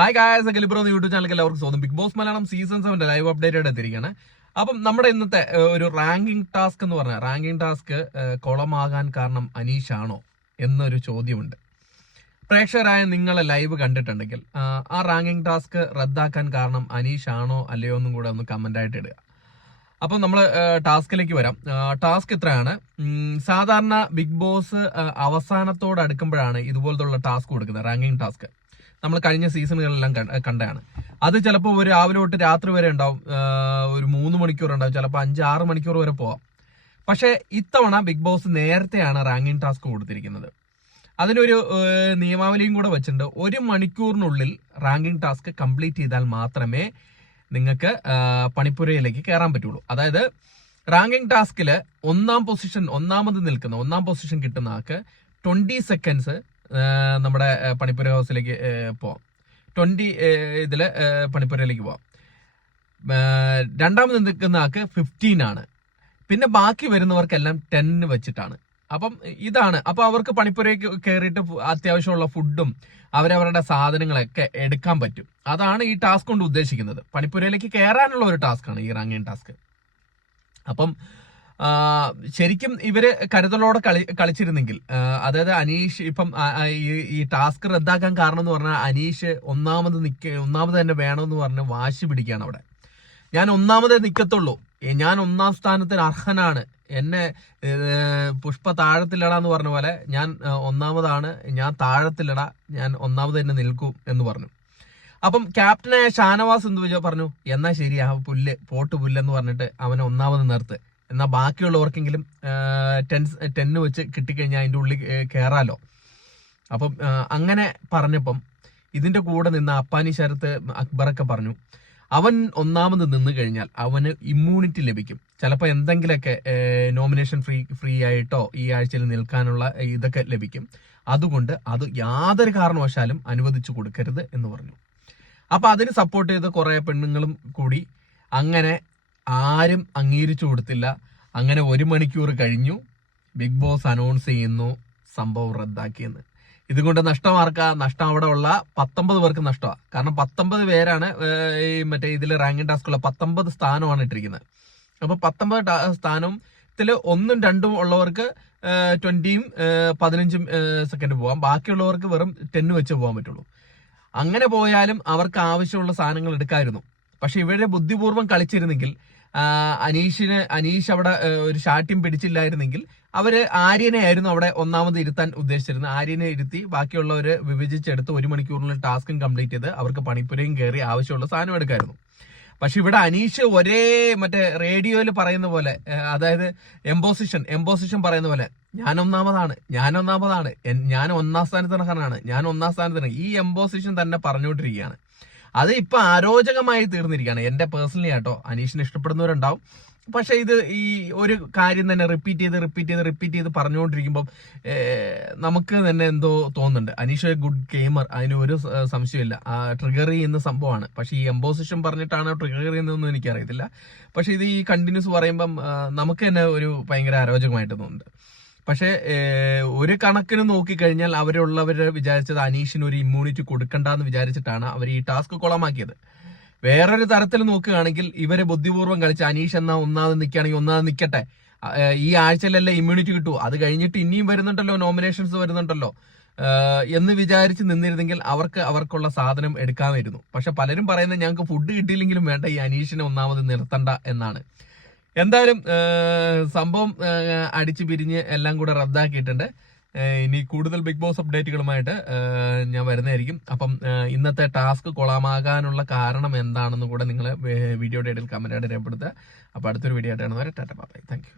Hi guys, ഗലിബ്രോ YouTube ചാനലിലേക്ക് എല്ലാവർക്കും സ്വാഗതം. Big boss Malayalam season 7 live updated എത്തിയിരിക്കുകയാണ്. അപ്പം നമ്മുടെ ഇന്നത്തെ ഒരു റാങ്കിങ് ടാസ്ക് എന്ന് പറഞ്ഞാൽ റാങ്കിങ് ടാസ്ക് കുളമാകാൻ കാരണം അനീഷ് ആണോ എന്നൊരു ചോദ്യമുണ്ട്. പ്രേക്ഷകരായ നിങ്ങൾ ലൈവ് കണ്ടിട്ടുണ്ടെങ്കിൽ ആ റാങ്കിങ് ടാസ്ക് റദ്ദാക്കാൻ കാരണം അനീഷ് ആണോ അല്ലയോ എന്നും കൂടെ ഒന്ന് കമന്റ് ആയിട്ട് ഇടുക. അപ്പം നമ്മൾ ടാസ്കിലേക്ക് വരാം. ടാസ്ക് ഇത്രയാണ്. സാധാരണ ബിഗ് ബോസ് അവസാനത്തോട് അടുക്കുമ്പോഴാണ് ഇതുപോലത്തുള്ള ടാസ്ക് കൊടുക്കുന്നത്. റാങ്കിങ് ടാസ്ക് നമ്മൾ കഴിഞ്ഞ സീസണുകളിലെല്ലാം കണ്ടതാണ്. അത് ചിലപ്പോൾ ഒരു രാവിലെ തൊട്ട് രാത്രി വരെ ഉണ്ടാവും, ഒരു 3 മണിക്കൂർ ഉണ്ടാവും, ചിലപ്പോൾ 5-6 മണിക്കൂർ വരെ പോവാം. പക്ഷെ ഇത്തവണ ബിഗ് ബോസ് നേരത്തെയാണ് റാങ്കിങ് ടാസ്ക് കൊടുത്തിരിക്കുന്നത്. അതിനൊരു നിയമാവലിയും കൂടെ വെച്ചിട്ടുണ്ട്. 1 മണിക്കൂറിനുള്ളിൽ റാങ്കിങ് ടാസ്ക് കംപ്ലീറ്റ് ചെയ്താൽ മാത്രമേ നിങ്ങൾക്ക് പണിപ്പുരയിലേക്ക് കയറാൻ പറ്റുള്ളൂ. അതായത് റാങ്കിങ് ടാസ്കില് ഒന്നാം പൊസിഷൻ കിട്ടുന്ന ആൾക്ക് 20 സെക്കൻഡ്സ് നമ്മുടെ പണിപ്പുര ഹൗസിലേക്ക് പോവാം. 20 ഇതില് പണിപ്പുരയിലേക്ക് പോവാം. രണ്ടാമത് നിൽക്കുന്ന ആൾക്ക് 15 ആണ്. പിന്നെ ബാക്കി വരുന്നവർക്കെല്ലാം 10 വെച്ചിട്ടാണ്. അപ്പം ഇതാണ്. അപ്പൊ അവർക്ക് പണിപ്പുരയ്ക്ക് കയറിയിട്ട് അത്യാവശ്യമുള്ള ഫുഡും അവരവരുടെ സാധനങ്ങളൊക്കെ എടുക്കാൻ പറ്റും. അതാണ് ഈ ടാസ്ക് കൊണ്ട് ഉദ്ദേശിക്കുന്നത്. പണിപ്പുരയിലേക്ക് കയറാനുള്ള ഒരു ടാസ്ക്കാണ് ഈ റാങ്കിങ് ടാസ്ക്. അപ്പം ശരിക്കും ഇവര് കരുതലോടെ കളിച്ചിരുന്നെങ്കിൽ, അതായത് അനീഷ് ഇപ്പം ഈ ടാസ്ക് റദ്ദാക്കാൻ കാരണം എന്ന് പറഞ്ഞാൽ അനീഷ് ഒന്നാമത് തന്നെ വേണമെന്ന് പറഞ്ഞ് വാശി പിടിക്കുകയാണ് അവിടെ. ഞാൻ ഒന്നാമതേ നിൽക്കത്തുള്ളൂ, ഞാൻ 1-ാം സ്ഥാനത്തിന് അർഹനാണ്, എന്നെ പുഷ്പ താഴത്തിലിടാന്ന് പറഞ്ഞ പോലെ ഞാൻ ഒന്നാമതാണ്, ഞാൻ താഴത്തിലിട, ഞാൻ ഒന്നാമത് തന്നെ നിൽക്കും എന്ന് പറഞ്ഞു. അപ്പം ക്യാപ്റ്റനായ ഷാനവാസ് എന്ത് പറഞ്ഞു, എന്നാ ശരി, ആ പോട്ട് പുല്ലെന്ന് പറഞ്ഞിട്ട് അവനെ ഒന്നാമത് നിർത്ത്, എന്നാൽ ബാക്കിയുള്ളവർക്കെങ്കിലും 10 വെച്ച് കിട്ടിക്കഴിഞ്ഞാൽ അതിൻ്റെ ഉള്ളിൽ കയറാലോ. അപ്പം അങ്ങനെ പറഞ്ഞപ്പം ഇതിന്റെ കൂടെ നിന്ന് അപ്പാനി ശരത്ത് അക്ബറൊക്കെ പറഞ്ഞു, അവൻ ഒന്നാമത് നിന്ന് കഴിഞ്ഞാൽ അവന് ഇമ്മ്യൂണിറ്റി ലഭിക്കും, ചിലപ്പോൾ എന്തെങ്കിലുമൊക്കെ നോമിനേഷൻ ഫ്രീ ആയിട്ടോ ഈ ആഴ്ചയിൽ നിൽക്കാനുള്ള ഇതൊക്കെ ലഭിക്കും, അതുകൊണ്ട് അത് യാതൊരു കാരണവശാലും അനുവദിച്ചു കൊടുക്കരുത് എന്ന് പറഞ്ഞു. അപ്പൊ അതിന് സപ്പോർട്ട് ചെയ്ത് കുറെ പെണ്ണുങ്ങളും കൂടി അങ്ങനെ ആരും അംഗീകരിച്ചു കൊടുത്തില്ല. അങ്ങനെ 1 മണിക്കൂർ കഴിഞ്ഞു, ബിഗ് ബോസ് അനൗൺസ് ചെയ്യുന്നു സംഭവം റദ്ദാക്കിയെന്ന്. ഇതുകൊണ്ട് നഷ്ടം അവിടെ ഉള്ള 19 പേർക്ക് നഷ്ടമാണ്. കാരണം 19 പേരാണ് ഈ മറ്റേ ഇതിൽ റാങ്കിങ് ടാസ്കുള്ള 19 സ്ഥാനമാണ് ഇട്ടിരിക്കുന്നത്. അപ്പൊ 19 സ്ഥാനത്തിൽ 1ഉം 2ഉം ഉള്ളവർക്ക് 20ഉം 15ഉം സെക്കൻഡ് പോവാം, ബാക്കിയുള്ളവർക്ക് വെറും 10 വെച്ച് പോകാൻ പറ്റുള്ളൂ. അങ്ങനെ പോയാലും അവർക്ക് ആവശ്യമുള്ള സാധനങ്ങൾ എടുക്കാമായിരുന്നു. പക്ഷെ ഇവരെ ബുദ്ധിപൂർവ്വം കളിച്ചിരുന്നെങ്കിൽ, അനീഷ് അവിടെ ഒരു ശാഠ്യം പിടിച്ചില്ലായിരുന്നെങ്കിൽ അവര് ആര്യനെ ആയിരുന്നു അവിടെ ഒന്നാമത് ഇരുത്താൻ ഉദ്ദേശിച്ചിരുന്നത്. ആര്യനെ ഇരുത്തി ബാക്കിയുള്ളവര് വിഭജിച്ചെടുത്ത് 1 മണിക്കൂറിനുള്ളിൽ ടാസ്കും കംപ്ലീറ്റ് ചെയ്ത് അവർക്ക് പണിപ്പുരയും കയറി ആവശ്യമുള്ള സാധനം എടുക്കായിരുന്നു. പക്ഷെ ഇവിടെ അനീഷ് ഒരേ മറ്റേ റേഡിയോയിൽ പറയുന്ന പോലെ, അതായത് എംപോസിഷൻ പറയുന്ന പോലെ, ഞാൻ ഒന്നാമതാണ്, ഞാൻ 1-ാം സ്ഥാനത്തിനാണ്, ഞാൻ 1-ാം സ്ഥാനത്തിന്, ഈ എംപോസിഷൻ തന്നെ പറഞ്ഞുകൊണ്ടിരിക്കുകയാണ്. അത് ഇപ്പൊ അരോചകമായി തീർന്നിരിക്കുകയാണ്. എന്റെ പേഴ്സണലി ആട്ടോ, അനീഷിനെ ഇഷ്ടപ്പെടുന്നവരുണ്ടാവും. പക്ഷെ ഇത് ഈ ഒരു കാര്യം തന്നെ റിപ്പീറ്റ് ചെയ്ത് പറഞ്ഞുകൊണ്ടിരിക്കുമ്പോൾ നമുക്ക് തന്നെ എന്തോ തോന്നുന്നുണ്ട്. അനീഷ് ഗുഡ് ഗെയിമർ, അതിന് ഒരു സംശയമില്ല, ട്രിഗർ ചെയ്യുന്ന സംഭവമാണ്. പക്ഷെ ഈ എംപോസിഷൻ പറഞ്ഞിട്ടാണോ ട്രിഗർ ചെയ്യുന്നതെന്ന് എനിക്കറിയത്തില്ല. പക്ഷെ ഇത് ഈ കണ്ടിന്യൂസ് പറയുമ്പം നമുക്ക് തന്നെ ഒരു ഭയങ്കര അരോചകമായിട്ട് തോന്നുന്നുണ്ട്. പക്ഷെ ഒരു കണക്കിന് നോക്കിക്കഴിഞ്ഞാൽ അവരുള്ളവര് വിചാരിച്ചത് അനീഷിന് ഒരു ഇമ്മ്യൂണിറ്റി കൊടുക്കണ്ടെന്ന് വിചാരിച്ചിട്ടാണ് അവർ ഈ ടാസ്ക് കുളമാക്കിയത്. വേറൊരു തരത്തിൽ നോക്കുകയാണെങ്കിൽ ഇവരെ ബുദ്ധിപൂർവ്വം കളിച്ച് അനീഷ് എന്നാ ഒന്നാമത് നിൽക്കുകയാണെങ്കിൽ ഒന്നാമത് നിൽക്കട്ടെ, ഈ ആഴ്ചയിലല്ലേ ഇമ്മ്യൂണിറ്റി കിട്ടൂ, അത് കഴിഞ്ഞിട്ട് ഇനിയും വരുന്നുണ്ടല്ലോ, നോമിനേഷൻസ് വരുന്നുണ്ടല്ലോ എന്ന് വിചാരിച്ച് നിന്നിരുന്നെങ്കിൽ അവർക്കുള്ള സാധനം എടുക്കാമായിരുന്നു. പക്ഷെ പലരും പറയുന്നത് ഞങ്ങൾക്ക് ഫുഡ് കിട്ടിയില്ലെങ്കിലും വേണ്ട, ഈ അനീഷിനെ ഒന്നാമത് നിർത്തണ്ട എന്നാണ്. എന്തായാലും സംഭവം അടിച്ചു പിരിഞ്ഞ് എല്ലാം കൂടെ റദ്ദാക്കിയിട്ടുണ്ട്. ഇനി കൂടുതൽ ബിഗ് ബോസ് അപ്ഡേറ്റുകളുമായിട്ട് ഞാൻ വരുന്നതായിരിക്കും. അപ്പം ഇന്നത്തെ ടാസ്ക് കൊളമാകാനുള്ള കാരണം എന്താണെന്ന് കൂടെ നിങ്ങൾ വീഡിയോയുടെ ഇടയിൽ കമന്റ് ആയിട്ട് രേഖപ്പെടുത്തുക. അപ്പൊ അടുത്തൊരു വീഡിയോ ആയിട്ടാണ് വരെ. Tata by, thank you.